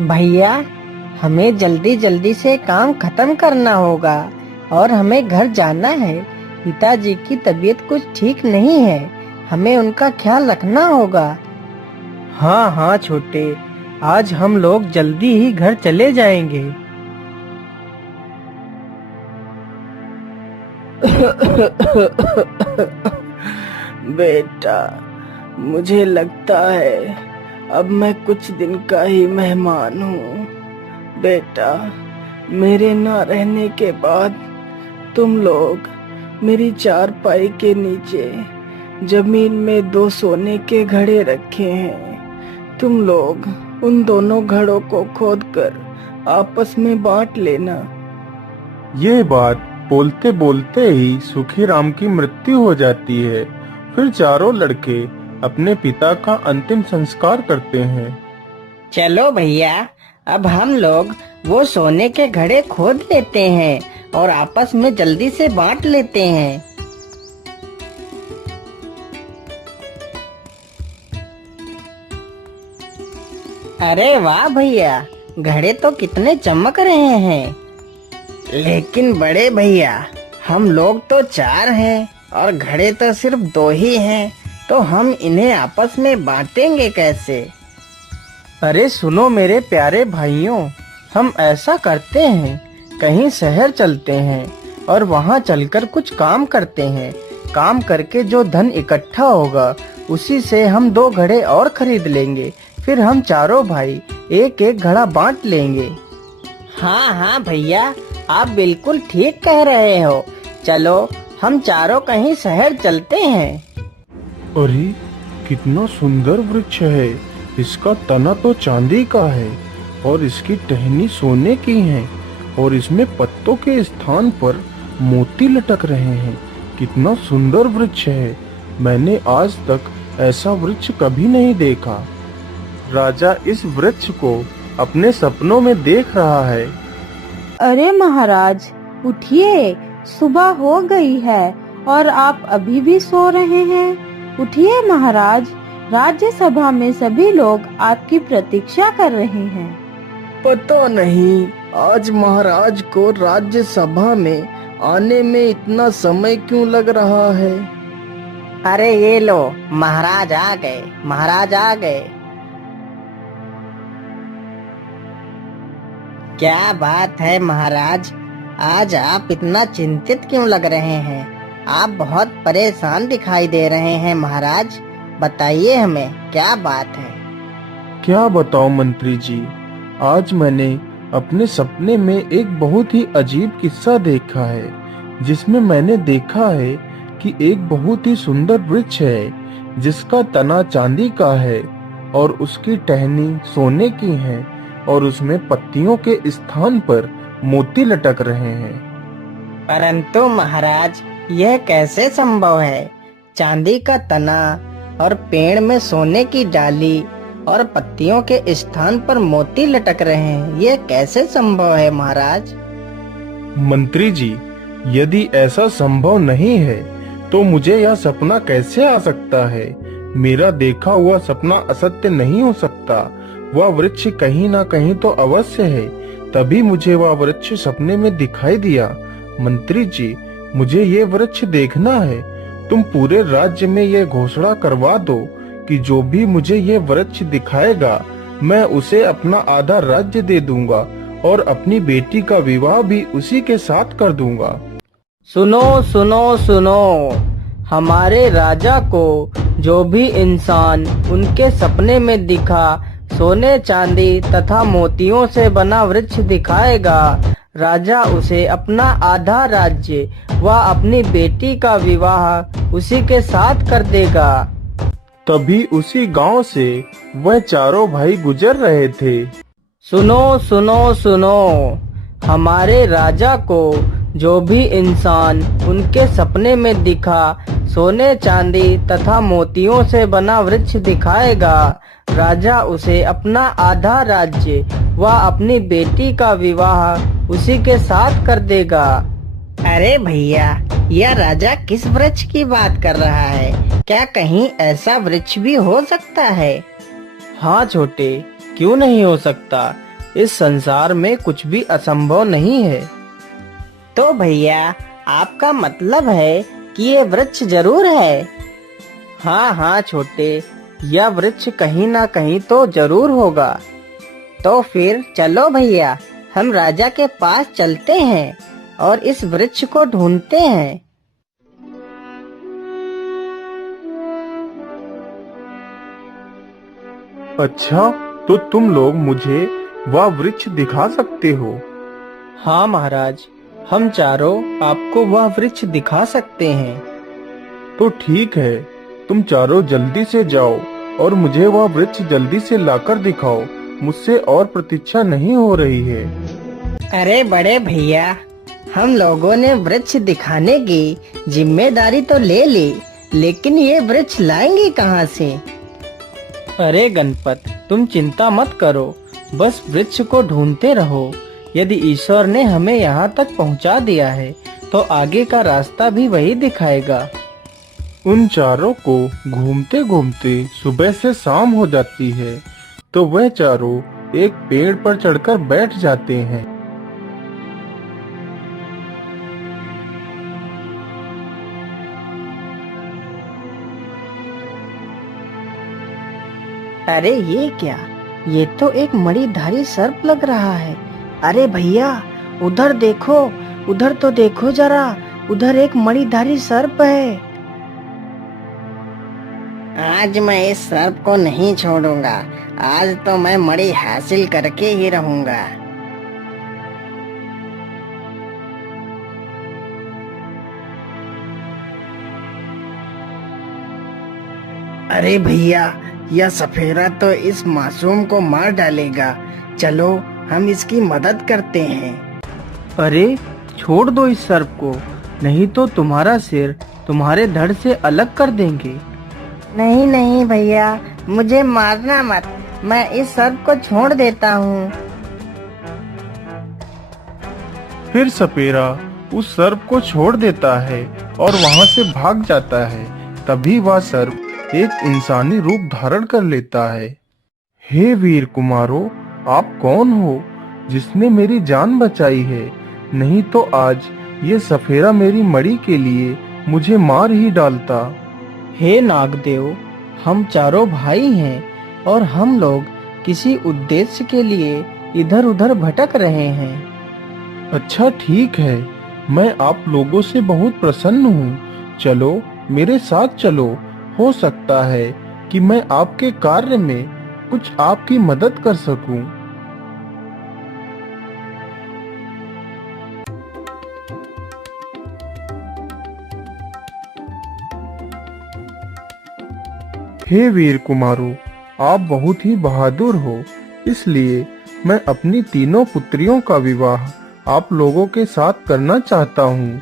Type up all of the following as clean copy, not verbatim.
भैया, हमें जल्दी जल्दी से काम खत्म करना होगा और हमें घर जाना है। पिताजी की तबीयत कुछ ठीक नहीं है, हमें उनका ख्याल रखना होगा। हाँ हाँ छोटे, आज हम लोग जल्दी ही घर चले जाएंगे। बेटा, मुझे लगता है अब मैं कुछ दिन का ही मेहमान हूँ। बेटा, मेरे ना रहने के बाद तुम लोग मेरी चारपाई के नीचे जमीन में 2 सोने के घड़े रखे हैं। तुम लोग उन दोनों घड़ों को खोदकर आपस में बांट लेना। ये बात बोलते बोलते ही सुखीराम की मृत्यु हो जाती है। फिर चारों लड़के अपने पिता का अंतिम संस्कार करते हैं। चलो भैया, अब हम लोग वो सोने के घड़े खोद लेते हैं और आपस में जल्दी से बांट लेते हैं। अरे वाह भैया, घड़े तो कितने चमक रहे हैं। लेकिन बड़े भैया, हम लोग तो 4 हैं और घड़े तो सिर्फ 2 ही हैं, तो हम इन्हें आपस में बांटेंगे कैसे? अरे सुनो मेरे प्यारे भाइयों, हम ऐसा करते हैं, कहीं शहर चलते हैं और वहाँ चलकर कुछ काम करते हैं। काम करके जो धन इकट्ठा होगा उसी से हम 2 घड़े और खरीद लेंगे। फिर हम चारों भाई एक एक घड़ा बांट लेंगे। हाँ हाँ भैया, आप बिल्कुल ठीक कह रहे हो। चलो हम चारों कहीं शहर चलते हैं। अरे कितना सुंदर वृक्ष है। इसका तना तो चांदी का है और इसकी टहनी सोने की है और इसमें पत्तों के स्थान पर मोती लटक रहे हैं। कितना सुंदर वृक्ष है। मैंने आज तक ऐसा वृक्ष कभी नहीं देखा। राजा इस वृक्ष को अपने सपनों में देख रहा है। अरे महाराज, उठिए, सुबह हो गई है और आप अभी भी सो रहे हैं। उठिए महाराज, राज्यसभा में सभी लोग आपकी प्रतीक्षा कर रहे हैं। पता नहीं आज महाराज को राज्यसभा में आने में इतना समय क्यों लग रहा है। अरे ये लो, महाराज आ गए, महाराज आ गए। क्या बात है महाराज, आज आप इतना चिंतित क्यों लग रहे हैं? आप बहुत परेशान दिखाई दे रहे हैं महाराज। बताइए हमें क्या बात है। क्या बताओ मंत्री जी, आज मैंने अपने सपने में एक बहुत ही अजीब किस्सा देखा है, जिसमें मैंने देखा है कि एक बहुत ही सुंदर वृक्ष है जिसका तना चांदी का है और उसकी टहनी सोने की है और उसमें पत्तियों के स्थान पर मोती लटक रहे हैं। परंतु महाराज, यह कैसे संभव है? चांदी का तना और पेड़ में सोने की डाली और पत्तियों के स्थान पर मोती लटक रहे हैं, ये कैसे संभव है महाराज? मंत्री जी, यदि ऐसा संभव नहीं है तो मुझे यह सपना कैसे आ सकता है? मेरा देखा हुआ सपना असत्य नहीं हो सकता। वह वृक्ष कहीं ना कहीं तो अवश्य है, तभी मुझे वह वृक्ष सपने में दिखाई दिया। मंत्री जी, मुझे ये वृक्ष देखना है। तुम पूरे राज्य में ये घोषणा करवा दो कि जो भी मुझे ये वृक्ष दिखाएगा, मैं उसे अपना आधा राज्य दे दूंगा और अपनी बेटी का विवाह भी उसी के साथ कर दूंगा। सुनो सुनो सुनो, हमारे राजा को जो भी इंसान उनके सपने में दिखा सोने चांदी तथा मोतियों से बना वृक्ष दिखाएगा, राजा उसे अपना आधा राज्य व अपनी बेटी का विवाह उसी के साथ कर देगा। तभी उसी गांव से वह चारों भाई गुजर रहे थे। सुनो सुनो सुनो, हमारे राजा को जो भी इंसान उनके सपने में दिखा सोने चांदी तथा मोतियों से बना वृक्ष दिखाएगा, राजा उसे अपना आधा राज्य व अपनी बेटी का विवाह उसी के साथ कर देगा। अरे भैया, यह राजा किस वृक्ष की बात कर रहा है? क्या कहीं ऐसा वृक्ष भी हो सकता है? हाँ छोटे, क्यों नहीं हो सकता? इस संसार में कुछ भी असंभव नहीं है। तो भैया, आपका मतलब है कि ये वृक्ष जरूर है? हाँ हाँ छोटे, यह वृक्ष कहीं ना कहीं तो जरूर होगा। तो फिर चलो भैया, हम राजा के पास चलते हैं और इस वृक्ष को ढूंढते हैं। अच्छा, तो तुम लोग मुझे वह वृक्ष दिखा सकते हो? हाँ महाराज, हम चारों आपको वह वृक्ष दिखा सकते हैं। तो ठीक है, तुम चारों जल्दी से जाओ और मुझे वह वृक्ष जल्दी से लाकर दिखाओ। मुझसे और प्रतीक्षा नहीं हो रही है। अरे बड़े भैया, हम लोगों ने वृक्ष दिखाने की जिम्मेदारी तो ले ली, लेकिन ये वृक्ष लाएंगे कहाँ से? अरे गणपत, तुम चिंता मत करो, बस वृक्ष को ढूंढते रहो। यदि ईश्वर ने हमें यहाँ तक पहुँचा दिया है, तो आगे का रास्ता भी वही दिखाएगा। उन चारों को घूमते घूमते सुबह से शाम हो जाती है, तो वह चारों एक पेड़ पर चढ़कर बैठ जाते हैं। अरे ये क्या? ये तो एक मणिधारी सर्प लग रहा है। अरे भैया, उधर देखो, उधर तो देखो जरा, उधर एक मणिधारी सर्प है। आज मैं इस सर्प को नहीं छोड़ूंगा। आज तो मैं मणि हासिल करके ही रहूंगा। अरे भैया, यह सफेरा तो इस मासूम को मार डालेगा। चलो हम इसकी मदद करते हैं। अरे छोड़ दो इस सर्प को, नहीं तो तुम्हारा सिर तुम्हारे धड़ से अलग कर देंगे। नहीं नहीं भैया, मुझे मारना मत, मैं इस सर्प को छोड़ देता हूँ। फिर सपेरा उस सर्प को छोड़ देता है और वहाँ से भाग जाता है। तभी वह सर्प एक इंसानी रूप धारण कर लेता है। हे वीर कुमारों, आप कौन हो जिसने मेरी जान बचाई है? नहीं तो आज ये सफेरा मेरी मणि के लिए मुझे मार ही डालता। हे नागदेव, हम चारों भाई हैं और हम लोग किसी उद्देश्य के लिए इधर उधर भटक रहे हैं। अच्छा ठीक है, मैं आप लोगों से बहुत प्रसन्न हूँ। चलो मेरे साथ चलो, हो सकता है कि मैं आपके कार्य में कुछ आपकी मदद कर सकूं। हे वीर कुमारों, आप बहुत ही बहादुर हो, इसलिए मैं अपनी तीनों पुत्रियों का विवाह आप लोगों के साथ करना चाहता हूँ।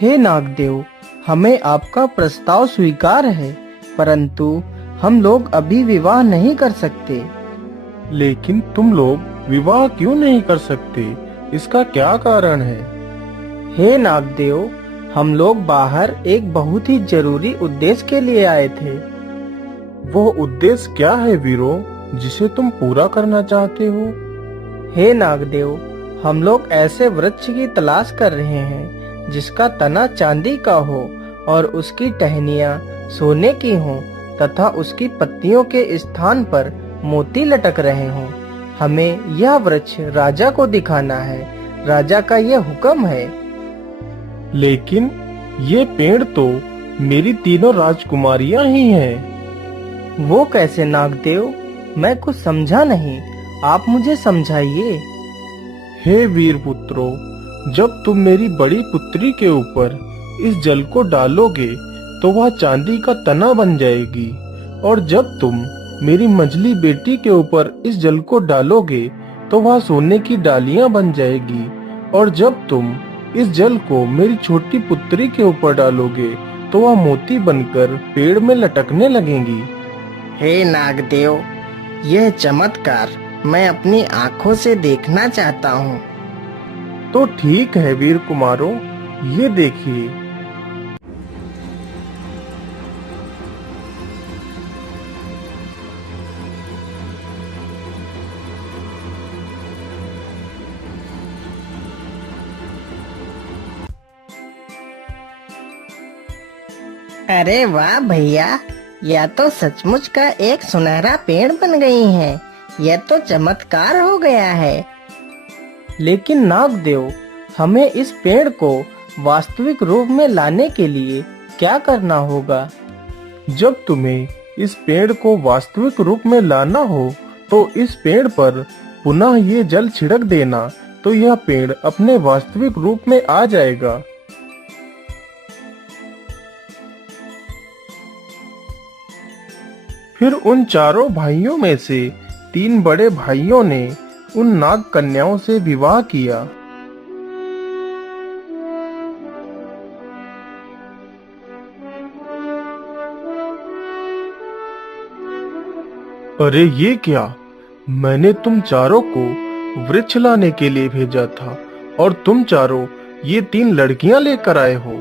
हे नागदेव, हमें आपका प्रस्ताव स्वीकार है, परंतु हम लोग अभी विवाह नहीं कर सकते। लेकिन तुम लोग विवाह क्यों नहीं कर सकते? इसका क्या कारण है? हे नागदेव, हम लोग बाहर एक बहुत ही जरूरी उद्देश्य के लिए आए थे। वो उद्देश्य क्या है वीरों, जिसे तुम पूरा करना चाहते हो? हे नागदेव, हम लोग ऐसे वृक्ष की तलाश कर रहे हैं जिसका तना चांदी का हो और उसकी टहनियाँ सोने की हों तथा उसकी पत्तियों के स्थान पर मोती लटक रहे हों। हमें यह वृक्ष राजा को दिखाना है, राजा का यह हुक्म है। लेकिन ये पेड़ तो मेरी तीनों राजकुमारियां ही हैं। वो कैसे नागदेव? मैं कुछ समझा नहीं, आप मुझे समझाइए। हे वीर पुत्रों, जब तुम मेरी बड़ी पुत्री के ऊपर इस जल को डालोगे तो वह चांदी का तना बन जाएगी, और जब तुम मेरी मझली बेटी के ऊपर इस जल को डालोगे तो वह सोने की डालियां बन जाएगी, और जब तुम इस जल को मेरी छोटी पुत्री के ऊपर डालोगे तो वह मोती बनकर पेड़ में लटकने लगेंगी। हे नागदेव, यह चमत्कार मैं अपनी आँखों से देखना चाहता हूँ। तो ठीक है वीर कुमारों, ये देखिए। अरे वाह भैया, यह तो सचमुच का एक सुनहरा पेड़ बन गई है। यह तो चमत्कार हो गया है। लेकिन नागदेव, हमें इस पेड़ को वास्तविक रूप में लाने के लिए क्या करना होगा? जब तुम्हें इस पेड़ को वास्तविक रूप में लाना हो तो इस पेड़ पर पुनः ये जल छिड़क देना, तो यह पेड़ अपने वास्तविक रूप में आ जाएगा। फिर उन चारों भाइयों में से 3 बड़े भाइयों ने उन नाग कन्याओं से विवाह किया। अरे ये क्या, मैंने तुम चारों को वृक्ष लाने के लिए भेजा था और तुम चारों ये 3 लड़कियां लेकर आए हो।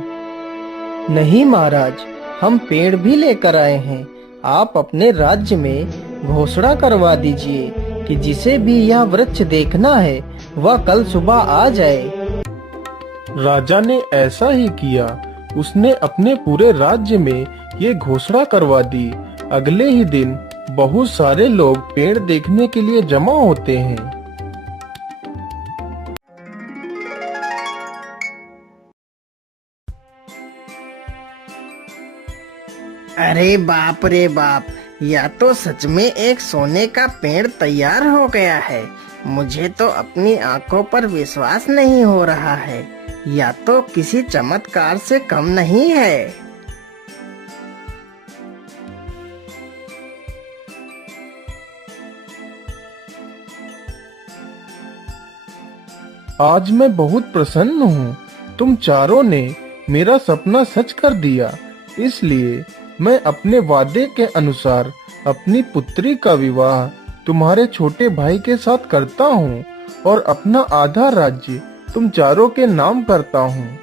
नहीं महाराज, हम पेड़ भी लेकर आए हैं। आप अपने राज्य में घोषणा करवा दीजिए कि जिसे भी यह वृक्ष देखना है वह कल सुबह आ जाए। राजा ने ऐसा ही किया। उसने अपने पूरे राज्य में ये घोषणा करवा दी। अगले ही दिन बहुत सारे लोग पेड़ देखने के लिए जमा होते हैं। अरे बाप रे बाप, यह तो सच में एक सोने का पेड़ तैयार हो गया है। मुझे तो अपनी आंखों पर विश्वास नहीं हो रहा है। यह तो किसी चमत्कार से कम नहीं है। आज मैं बहुत प्रसन्न हूँ। तुम चारों ने मेरा सपना सच कर दिया। इसलिए मैं अपने वादे के अनुसार अपनी पुत्री का विवाह तुम्हारे छोटे भाई के साथ करता हूँ और अपना आधा राज्य तुम चारों के नाम करता हूँ।